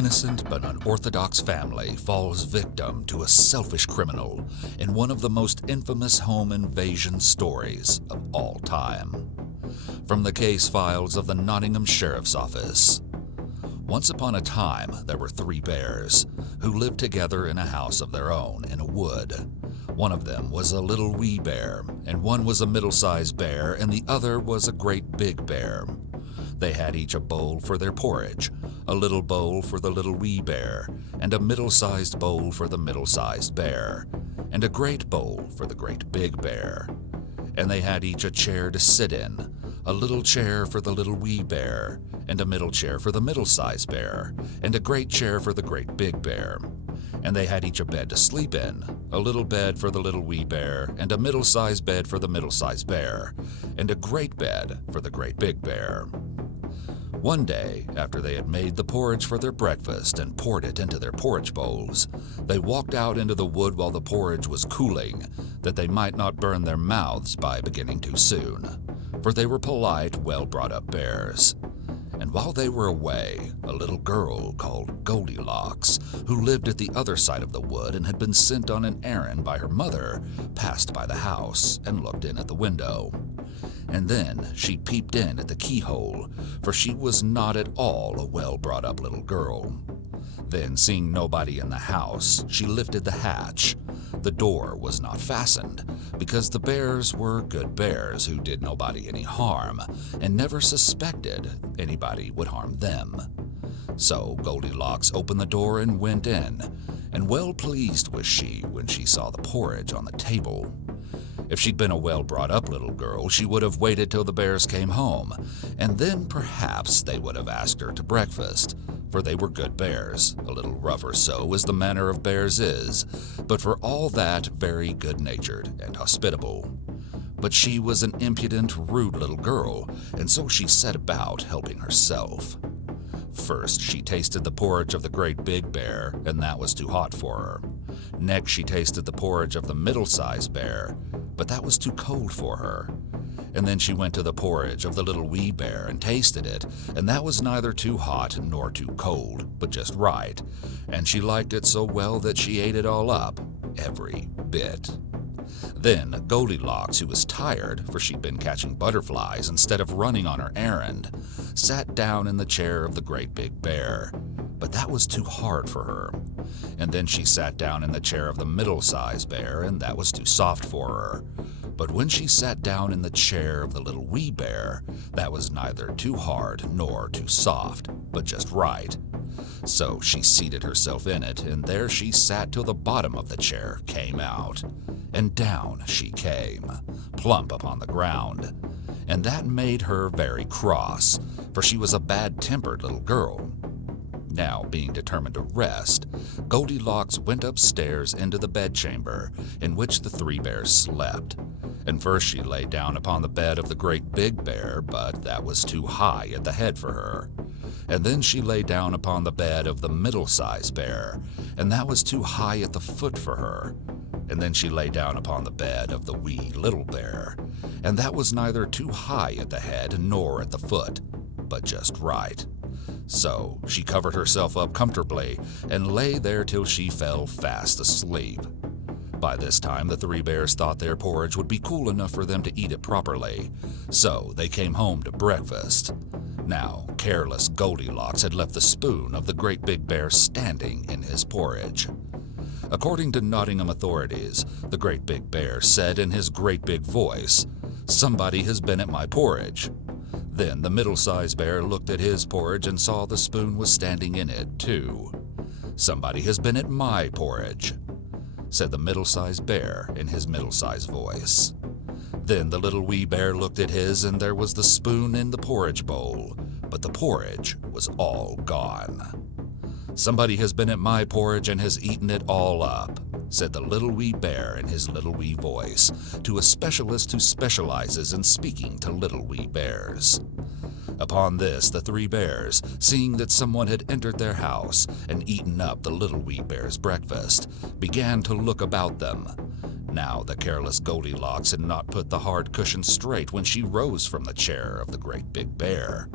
innocent but unorthodox family falls victim to a selfish criminal in one of the most infamous home invasion stories of all time. From the case files of the Nottingham Sheriff's Office. Once upon a time, there were 3 bears who lived together in a house of their own in a wood. One of them was a little wee bear, and one was a middle-sized bear, and the other was a great big bear. They had each a bowl for their porridge, a little bowl for the little wee bear, and a middle-sized bowl for the middle-sized bear, and a great bowl for the great big bear. And they had each a chair to sit in, a little chair for the little wee bear, and a middle chair for the middle-sized bear, and a great chair for the great big bear. And they had each a bed to sleep in, a little bed for the little wee bear, and a middle-sized bed for the middle-sized bear, and a great bed for the great big bear. One day, after they had made the porridge for their breakfast and poured it into their porridge bowls, they walked out into the wood while the porridge was cooling, that they might not burn their mouths by beginning too soon, for they were polite, well-brought-up bears. And while they were away, a little girl called Goldilocks, who lived at the other side of the wood and had been sent on an errand by her mother, passed by the house and looked in at the window. And then she peeped in at the keyhole, for she was not at all a well-brought-up little girl. Then, seeing nobody in the house, she lifted the hatch. The door was not fastened, because the bears were good bears who did nobody any harm, and never suspected anybody would harm them. So Goldilocks opened the door and went in, and well pleased was she when she saw the porridge on the table. If she'd been a well-brought-up little girl, she would have waited till the bears came home, and then perhaps they would have asked her to breakfast, for they were good bears, a little rough or so as the manner of bears is, but for all that very good-natured and hospitable. But she was an impudent, rude little girl, and so she set about helping herself. First, she tasted the porridge of the great big bear, and that was too hot for her. Next, she tasted the porridge of the middle-sized bear, but that was too cold for her. And then she went to the porridge of the little wee bear and tasted it, and that was neither too hot nor too cold, but just right. And she liked it so well that she ate it all up, every bit. Then Goldilocks, who was tired, for she'd been catching butterflies instead of running on her errand, sat down in the chair of the great big bear, but that was too hard for her. And then she sat down in the chair of the middle-sized bear, and that was too soft for her. But when she sat down in the chair of the little wee bear, that was neither too hard nor too soft, but just right. So she seated herself in it, and there she sat till the bottom of the chair came out. And down she came, plump upon the ground. And that made her very cross, for she was a bad-tempered little girl. Now, being determined to rest, Goldilocks went upstairs into the bedchamber in which the 3 bears slept. And first she lay down upon the bed of the great big bear, but that was too high at the head for her. And then she lay down upon the bed of the middle-sized bear, and that was too high at the foot for her. And then she lay down upon the bed of the wee little bear, and that was neither too high at the head nor at the foot, but just right. So she covered herself up comfortably and lay there till she fell fast asleep. By this time the 3 bears thought their porridge would be cool enough for them to eat it properly, so they came home to breakfast. Now, careless Goldilocks had left the spoon of the great big bear standing in his porridge. According to Nottingham authorities, the great big bear said in his great big voice, "Somebody has been at my porridge." Then the middle-sized bear looked at his porridge and saw the spoon was standing in it, too. "Somebody has been at my porridge," said the middle-sized bear in his middle-sized voice. Then the little wee bear looked at his, and there was the spoon in the porridge bowl, but the porridge was all gone. "Somebody has been at my porridge and has eaten it all up," said the little wee bear in his little wee voice to a specialist who specializes in speaking to little wee bears. Upon this, the 3 bears, seeing that someone had entered their house and eaten up the little wee bear's breakfast, began to look about them. Now the careless Goldilocks had not put the hard cushion straight when she rose from the chair of the great big bear.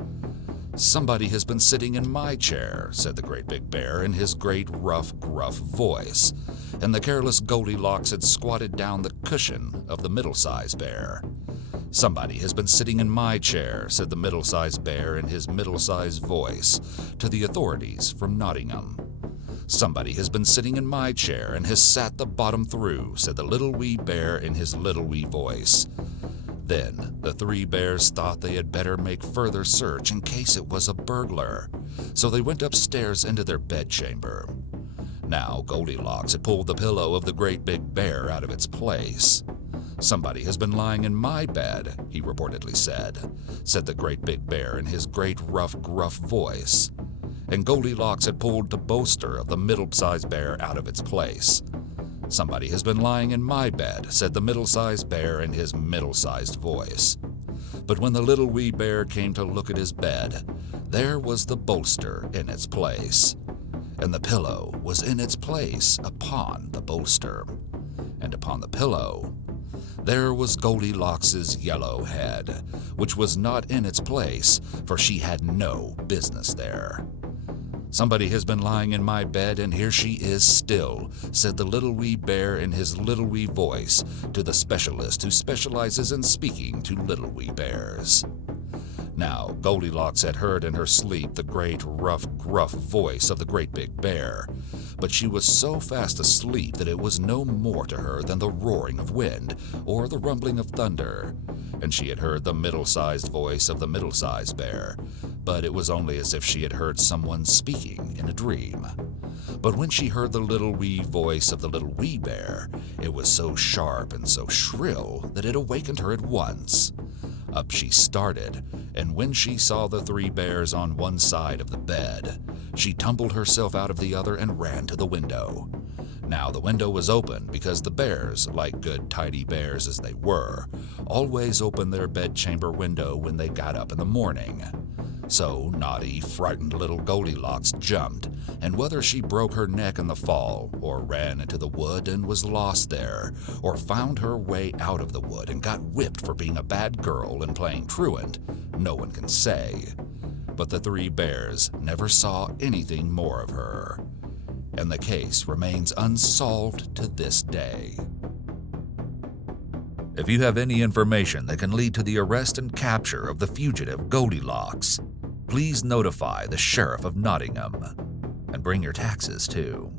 "Somebody has been sitting in my chair," said the Great Big Bear in his great rough, gruff voice, and the careless Goldilocks had squatted down the cushion of the middle-sized bear. "Somebody has been sitting in my chair," said the middle-sized bear in his middle-sized voice to the authorities from Nottingham. "Somebody has been sitting in my chair and has sat the bottom through," said the little wee bear in his little wee voice. Then the three bears thought they had better make further search in case it was a burglar, so they went upstairs into their bedchamber. Now Goldilocks had pulled the pillow of the Great Big Bear out of its place. "Somebody has been lying in my bed," he reportedly said the Great Big Bear in his great rough, gruff voice. And Goldilocks had pulled the bolster of the middle-sized bear out of its place. "Somebody has been lying in my bed," said the middle-sized bear in his middle-sized voice. But when the little wee bear came to look at his bed, there was the bolster in its place, and the pillow was in its place upon the bolster, and upon the pillow there was Goldilocks's yellow head, which was not in its place, for she had no business there. "Somebody has been lying in my bed, and here she is still," said the little wee bear in his little wee voice to the specialist who specializes in speaking to little wee bears. Now Goldilocks had heard in her sleep the great rough, gruff voice of the Great Big Bear, but she was so fast asleep that it was no more to her than the roaring of wind or the rumbling of thunder, and she had heard the middle-sized voice of the middle-sized bear, but it was only as if she had heard someone speaking in a dream. But when she heard the little wee voice of the little wee bear, it was so sharp and so shrill that it awakened her at once. Up she started, and when she saw the three bears on one side of the bed, she tumbled herself out of the other and ran to the window. Now the window was open because the bears, like good tidy bears as they were, always opened their bedchamber window when they got up in the morning. So naughty, frightened little Goldilocks jumped, and whether she broke her neck in the fall, or ran into the wood and was lost there, or found her way out of the wood and got whipped for being a bad girl and playing truant, no one can say. But the three bears never saw anything more of her, and the case remains unsolved to this day. If you have any information that can lead to the arrest and capture of the fugitive Goldilocks, please notify the Sheriff of Nottingham, and bring your taxes too.